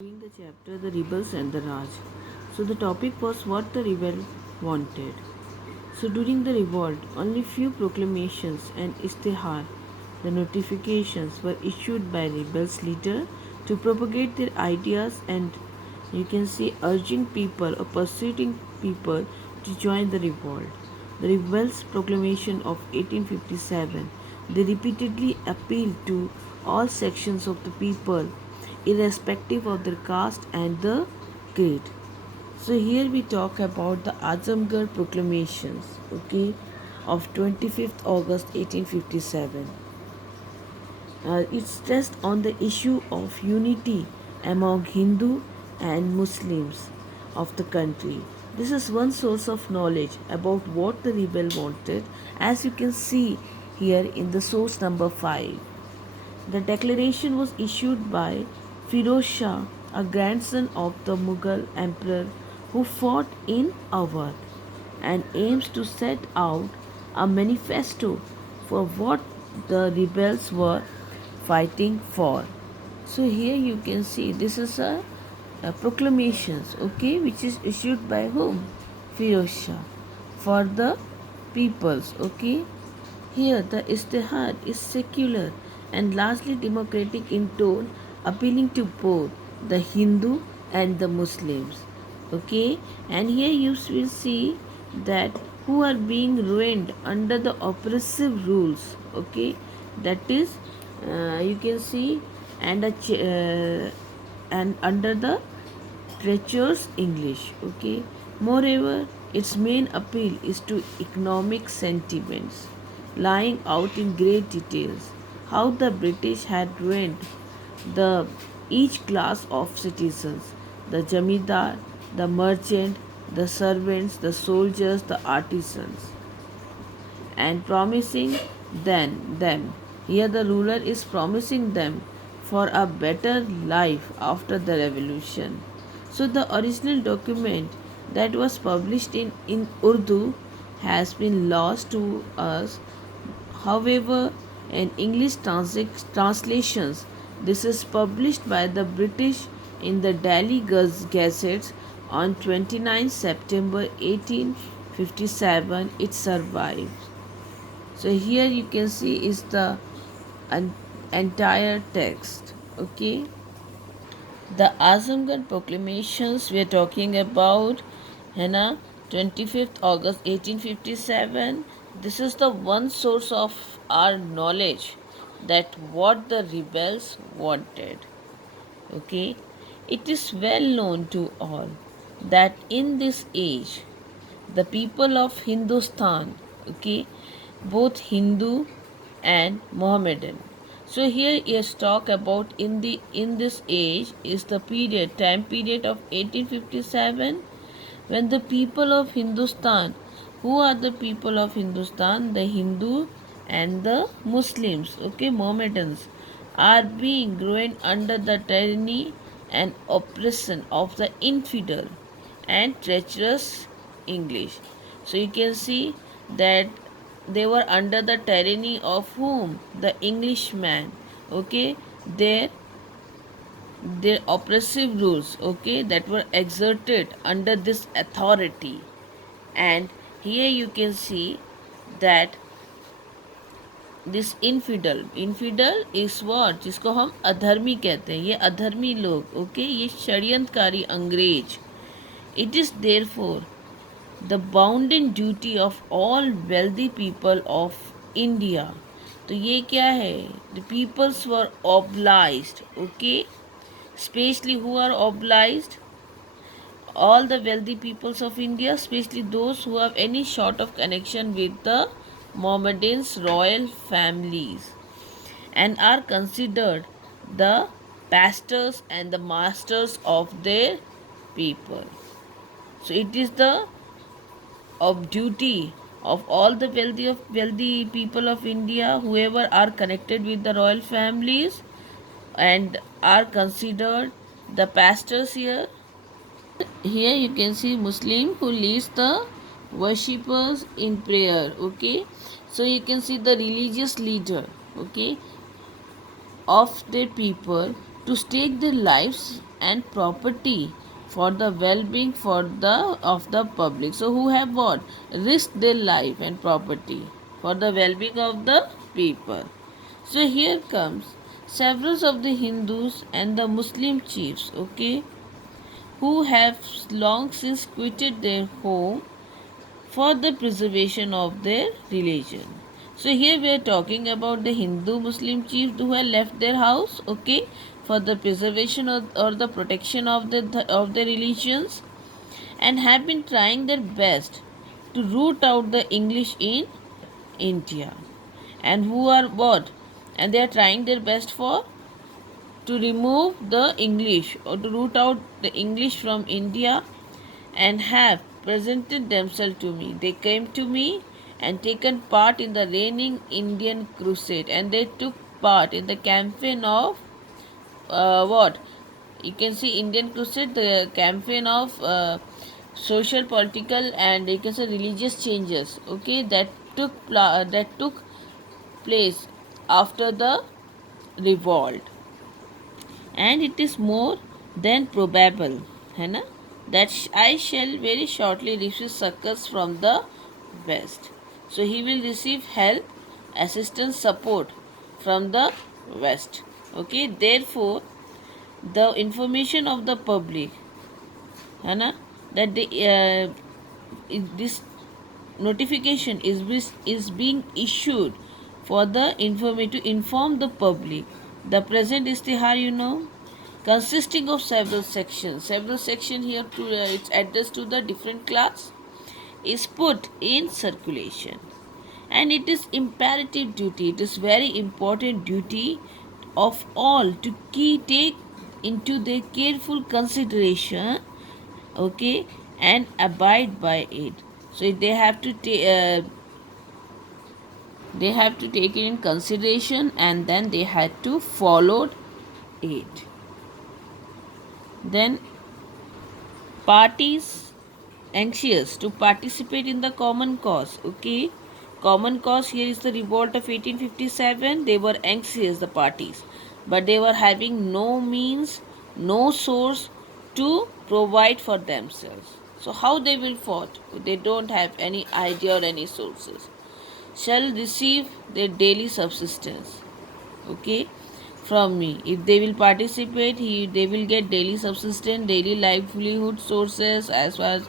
During the chapter The Rebels and the Raj. So the topic was what the rebel wanted. So during the revolt, only few proclamations and istihar, the notifications were issued by rebels leader to propagate their ideas and you can see urging people or persuading people to join the revolt. The rebels proclamation of 1857, they repeatedly appealed to all sections of the people irrespective of their caste and the creed. So here we talk about the Azamgarh proclamations, okay, of 25th August 1857. It stressed on the issue of unity among Hindu and Muslims of the country. This is one source of knowledge about what the rebel wanted, as you can see here in the source number 5. The declaration was issued by Firoz Shah, a grandson of the Mughal emperor who fought in Awadh, and aims to set out a manifesto for what the rebels were fighting for. So here you can see this is a proclamations, okay, which is issued by whom? Firoz Shah for the peoples, okay. Here, the Istihad is secular and largely democratic in tone, appealing to both the Hindu and the Muslims. Okay, and here you will see that who are being ruined under the oppressive rules. Okay, that is, you can see, and under the treacherous English. Okay, moreover, its main appeal is to economic sentiments, lying out in great details how the British had ruined the each class of citizens, the jamidar, the merchant, the servants, the soldiers, the artisans, and promising them. Here the ruler is promising them for a better life after the revolution. So the original document that was published in Urdu has been lost to us. However, in English translations, this is published by the British in the Daily Gazettes on 29 September 1857. It survives. So here you can see is the entire text. Okay, the Azamgarh proclamations we are talking about, है ना, 25th August 1857. This is the one source of our knowledge that what the rebels wanted. Okay, it is well known to all that in this age the people of Hindustan, okay, both Hindu and Mohammedan. So here is talk about in this age is the time period of 1857 when the people of Hindustan, who are the people of Hindustan, the Hindu and the Muslims, okay, Mohammedans, are being growing under the tyranny and oppression of the infidel and treacherous English. So you can see that they were under the tyranny of whom? The Englishman. Okay, their oppressive rules, okay, that were exerted under this authority. And here you can see that this infidel infidel is what जिसको हम अधर्मी कहते हैं, ये अधर्मी लोग, okay, ये षड्यंत्रकारी अंग्रेज. It is their for the bounded duty of all wealthy people of India. तो ये क्या है? The peoples were obliged, okay, specially who are obliged? All the wealthy peoples of India, especially those who have any sort of connection with the Mohammedans royal families and are considered the pastors and the masters of their people. So it is the of duty of all the wealthy people of India, whoever are connected with the royal families and are considered the pastors here. Here you can see Muslim who leads the worshippers in prayer. Okay, so you can see the religious leader, okay, of their people to stake their lives and property for the well-being for the of the public. So who have what? Risked their life and property for the well-being of the people. So here comes several of the Hindus and the Muslim chiefs, okay, who have long since quitted their home for the preservation of their religion. So here we are talking about the Hindu Muslim chiefs who have left their house, okay, for the preservation of, or the protection of their religions, and have been trying their best to root out the English in India. And who are what? And they are trying their best for to remove the English or to root out the English from India, and have presented themselves to me. They came to me and taken part in the reigning Indian crusade, and they took part in the campaign of what? You can see Indian crusade, the campaign of social, political, and you can say religious changes. Okay, that took place after the revolt, and it is more than probable, है ना, that I shall very shortly receive succors from the west. So he will receive help, assistance, support from the west. Okay, therefore the information of the public, है ना, that this notification is being issued for the to inform the public. The present istihar, you know, consisting of several sections. Several sections here to it's addressed to the different class, is put in circulation, and it is imperative duty. It is very important duty of all to take into their careful consideration, okay, and abide by it. So they have to take it in consideration, and then they had to follow it. Then parties anxious to participate in the common cause, okay, common cause here is the revolt of 1857. They were anxious, the parties, but they were having no means, no source to provide for themselves. So how they will fight? They don't have any idea or any sources. Shall receive their daily subsistence, okay, from me. If they will participate, they will get daily subsistence, daily livelihood sources, as well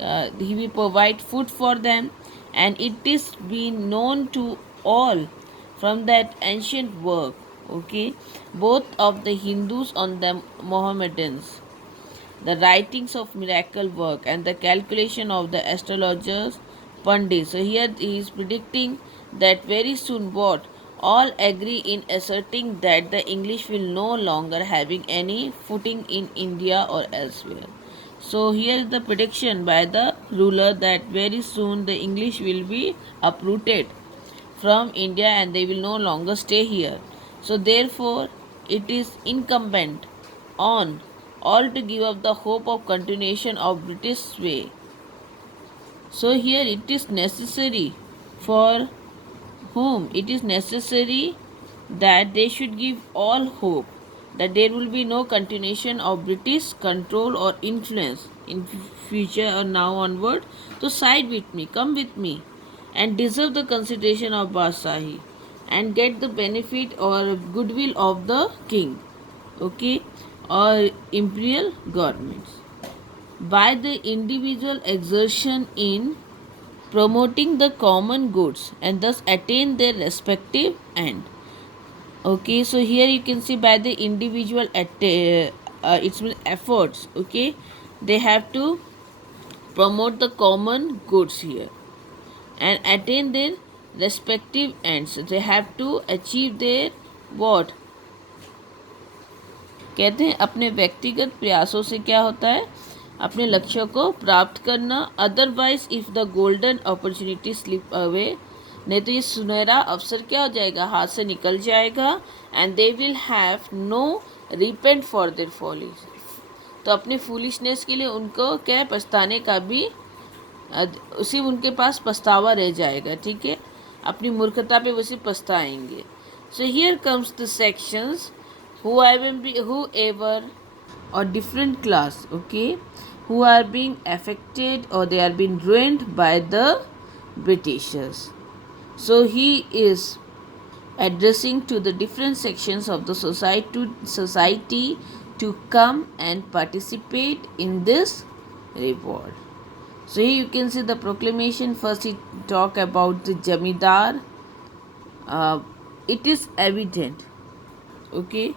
as he will provide food for them. And it is been known to all from that ancient work, okay, both of the Hindus and the Mohammedans, the writings of miracle work and the calculation of the astrologers Pandits. So here he is predicting that very soon what? All agree in asserting that the English will no longer having any footing in India or elsewhere. So here is the prediction by the ruler that very soon the English will be uprooted from India and they will no longer stay here. So therefore it is incumbent on all to give up the hope of continuation of British sway. So here it is necessary for whom? It is necessary that they should give all hope that there will be no continuation of British control or influence in future or now onward. So side with me, come with me, and deserve the consideration of Basahi and get the benefit or goodwill of the king, okay, or imperial governments by the individual exertion in promoting the common goods and thus attain their respective end. Okay, so here you can see by the individual its efforts, okay, they have to promote the common goods here and attain their respective ends. They have to achieve their what? कहते हैं अपने व्यक्तिगत प्रयासों से क्या होता है? अपने लक्ष्यों को प्राप्त करना. Otherwise if the golden opportunity slip away, नहीं तो ये सुनहरा अवसर क्या हो जाएगा? हाथ से निकल जाएगा. And they will have no repent for their follies. तो अपने फूलिशनेस के लिए उनको क्या पछताने का भी उसी उनके पास पछतावा रह जाएगा. ठीक है, अपनी मूर्खता पे वो सिर्फ पछताएंगे. So here comes the sections whoever or different class, okay, who are being affected or they are being ruined by the Britishers. So he is addressing to the different sections of the society to come and participate in this revolt. So here you can see the proclamation. First he talk about the Jamidar. It is evident, okay,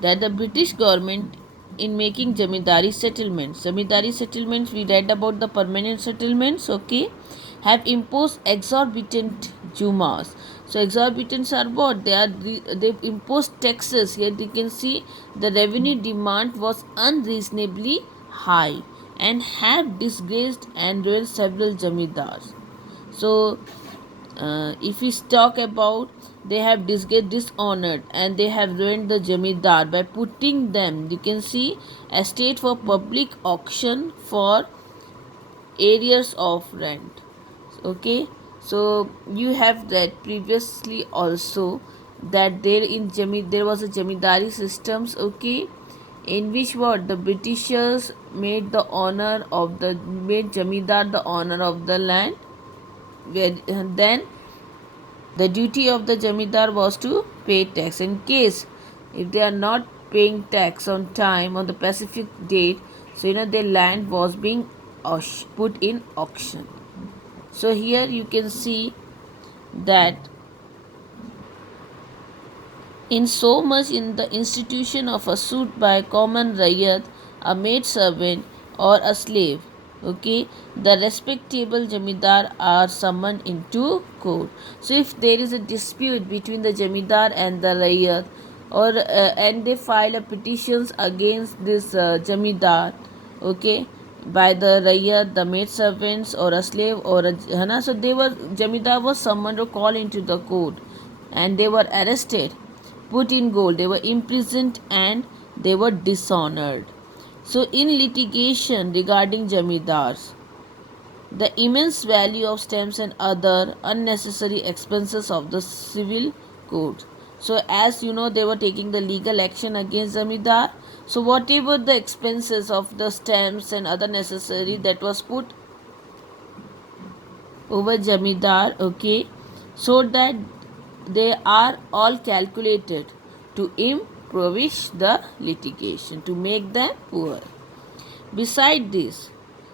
that the British government in making Zamindari settlements, we read about the permanent settlements, okay, have imposed exorbitant jumas. So exorbitants are what? They imposed taxes. Here you can see the revenue demand was unreasonably high and have disgraced and ruined several jamidars. So if we talk about, they have dishonored and they have ruined the jamidar by putting them, you can see, estate for public auction for areas of rent, okay. So you have read previously also that there was a jamidari systems, okay, in which what the Britishers made jamidar the owner of the land, where then the duty of the jamidar was to pay tax. In case if they are not paying tax on time on the specific date, so their land was being put in auction. So here you can see that in so much in the institution of a suit by common rayat, a maid servant or a slave, okay, the respectable jamidar are summoned into court. So if there is a dispute between the jamidar and the rayat, or and they file a petitions against this jamidar, okay, by the rayat, the maid servants or a slave or a so jamidar was summoned or called into the court and they were arrested, put in gaol, they were imprisoned and they were dishonored. So, in litigation regarding jamidars, the immense value of stamps and other unnecessary expenses of the civil code. So, as you know, they were taking the legal action against jamidar. So, whatever the expenses of the stamps and other necessary that was put over jamidar, okay, so that they are all calculated to impoverish the litigation, to make them poor. Beside this,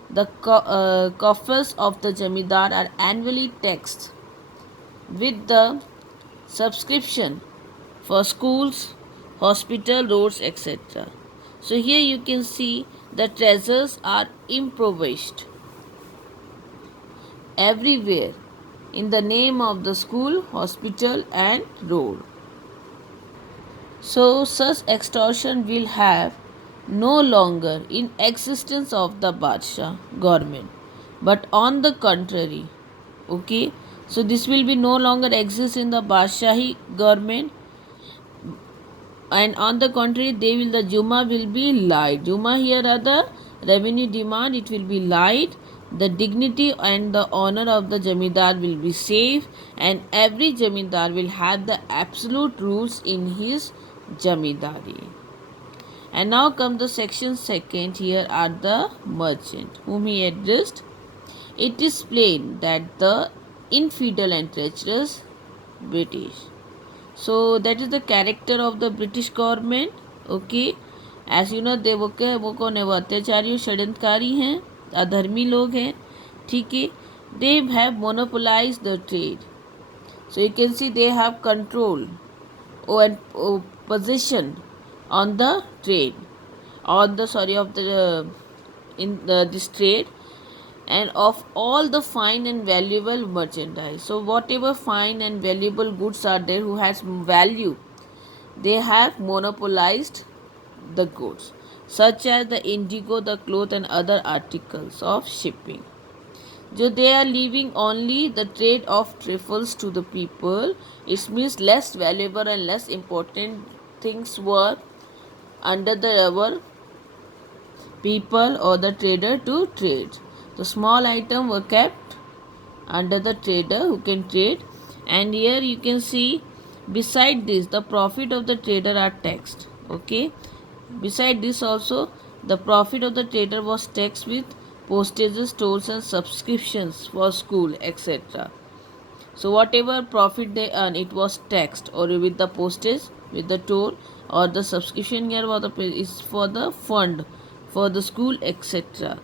the coffers of the jamidar are annually taxed with the subscription for schools, hospital, roads, etc. So here you can see the treasures are impoverished everywhere in the name of the school, hospital and road. So such extortion will have no longer in existence of the Badshah government, but on the contrary, okay, so this will be no longer exist in the Badshahi government, and on the contrary the Juma will be light. Juma here are the revenue demand, it will be light. The dignity and the honor of the jamidar will be safe, and every jamidar will have the absolute rules in his jamidari. And now come the section second. Here are the merchant whom he addressed. It is plain that the infidel and treacherous British. So that is the character of the British government. Okay, as you know, वो कौन है, वो अत्याचारी षड्यंत्रकारी हैं, अधर्मी लोग हैं, ठीक है. They have monopolized the trade. So you can see they have control and possession on the trade, on the this trade, and of all the fine and valuable merchandise. So whatever fine and valuable goods are there who has value, they have monopolized the goods, such as the indigo, the cloth and other articles of shipping. So they are leaving only the trade of trifles to the people. It means less valuable and less important things were under our people or the trader to trade. The small items were kept under the trader who can trade. And here you can see Beside this, the profit of the trader are taxed. Okay. Beside this also, the profit of the trader was taxed with postages, tolls and subscriptions for school, etc. So whatever profit they earn, it was taxed or with the postage, with the toll or the subscription here is for the fund for the school, etc.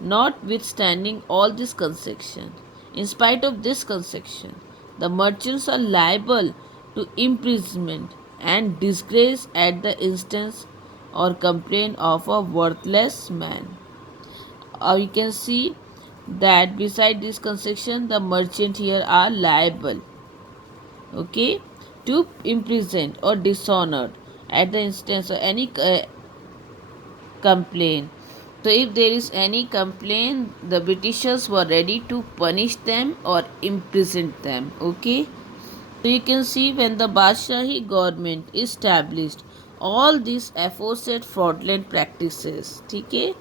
Notwithstanding all this concession, in spite of this concession, the merchants are liable to imprisonment and disgrace at the instance or complaint of a worthless man. You can see that beside this concession, the merchant here are liable, okay, to imprisoned or dishonored at the instance of any complaint. So if there is any complaint, the Britishers were ready to punish them or imprison them. Okay. So you can see when the Badshahi government established all these aforesaid fraudulent practices, ठीक है,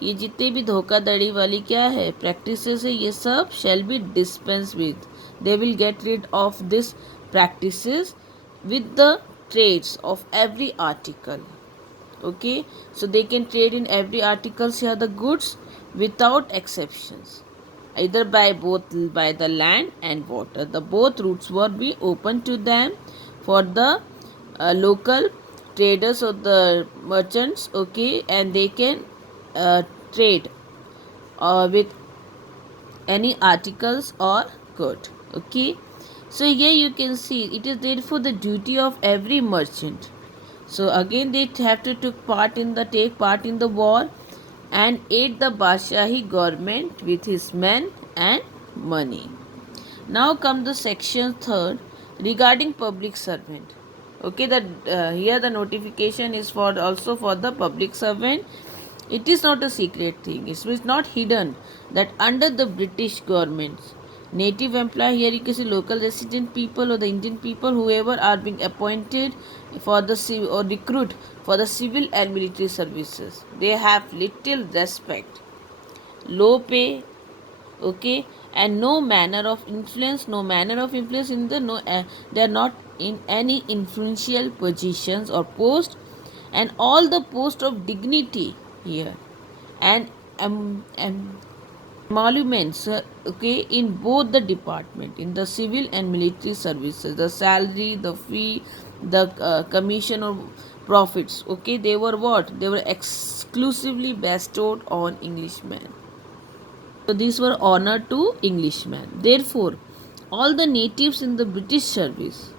ये जितने भी धोखाधड़ी वाली क्या है practices है, ये सब shall be dispensed with. They will get rid of this practices with the trades of every article. Okay, so they can trade in every articles here the goods without exceptions, either by the land and water. The both routes were be open to them for the local traders or the merchants. Okay, and they can trade with any articles or good. Okay, so here you can see it is therefore the duty of every merchant. So again they have to take part in the war and aid the Badshahi government with his men and money. Now come the section 3rd regarding public servant. Okay, here the notification is for also for the public servant. It is not a secret thing. It is not hidden that under the British government, native employee, here you can see local resident people or the Indian people, whoever are being appointed for the or recruit for the civil and military services, they have little respect, low pay, okay, and no manner of influence in the they are not in any influential positions or post, and all the post of dignity here and emoluments, okay, in both the department, in the civil and military services, the salary, the fee, the commission or profits, okay, they were what, they were exclusively bestowed on Englishmen. So these were honored to Englishmen. Therefore all the natives in the British service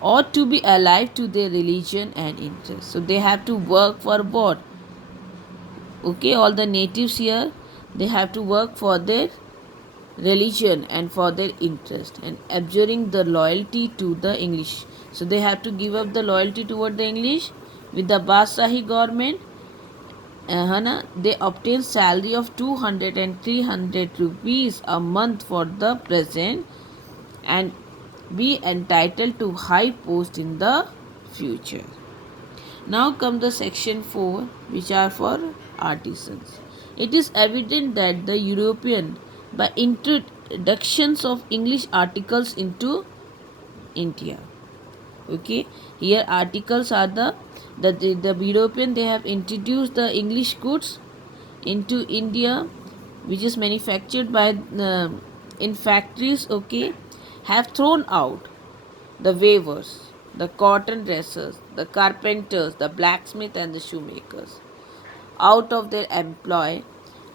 ought to be alive to their religion and interest. So they have to work for what? Okay, all the natives here, they have to work for their religion and for their interest and abjuring the loyalty to the English. So they have to give up the loyalty toward the English. With the Badshahi government, they obtain salary of 200 and 300 rupees a month for the present and be entitled to high post in the future. Now come the section 4, which are for artisans. It is evident that the European, by introductions of English articles into India, okay, here articles are the European, they have introduced the English goods into India, which is manufactured by in factories, okay, have thrown out the weavers, the cotton dressers, the carpenters, the blacksmith and the shoemakers out of their employ,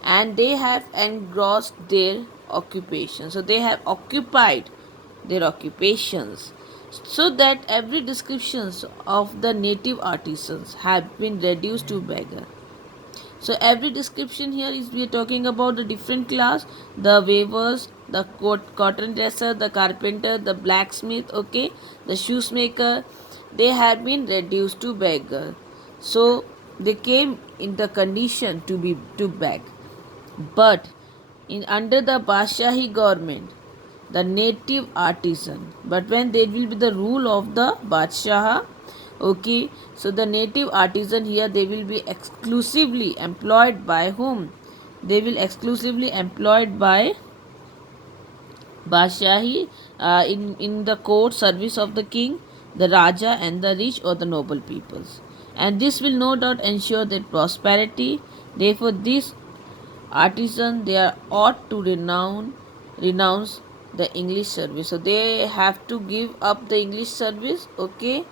and they have engrossed their occupation. So they have occupied their occupations, so that every descriptions of the native artisans have been reduced to beggar. So every description here is we are talking about the different class, the weavers, the cotton dresser, the carpenter, the blacksmith, okay, the shoemaker, they have been reduced to beggar. So they came in the condition to beg. But in under the Badshahi government, the native artisan, but when there will be the rule of the Badshah, okay, so the native artisan here, they will be exclusively employed by whom? They will exclusively employed by Bashahi, in the court service of the king, the Raja, and the rich or the noble peoples. And this will no doubt ensure their prosperity. Therefore, these artisans they are ought to renounce the English service. So they have to give up the English service, okay,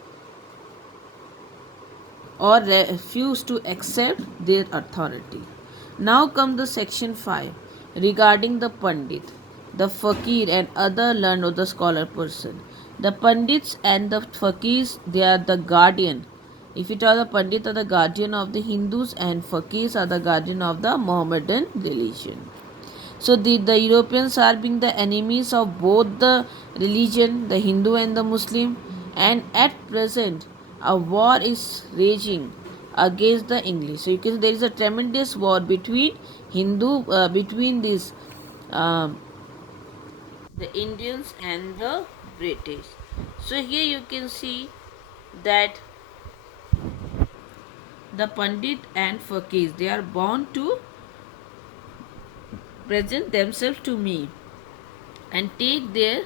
or refuse to accept their authority. Now come the section 5 regarding the Pandit, the Fakir and other learned or the scholar person. The Pandits and the Fakirs they are the guardian. If it are the Pandit are the guardian of the Hindus and Fakirs are the guardian of the Mohammedan religion. So the Europeans are being the enemies of both the religion, the Hindu and the Muslim, and at present a war is raging against the English. So you can there is a tremendous war between between these um, the Indians and the British. So here you can see that the Pandit and Fakirs they are bound to present themselves to me and take their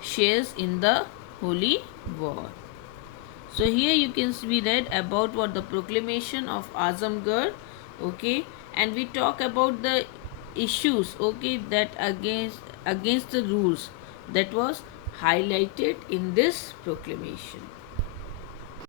shares in the holy war. So here you can we read about what the proclamation of Azamgarh, okay, and we talk about the issues, okay, that against the rules that was highlighted in this proclamation.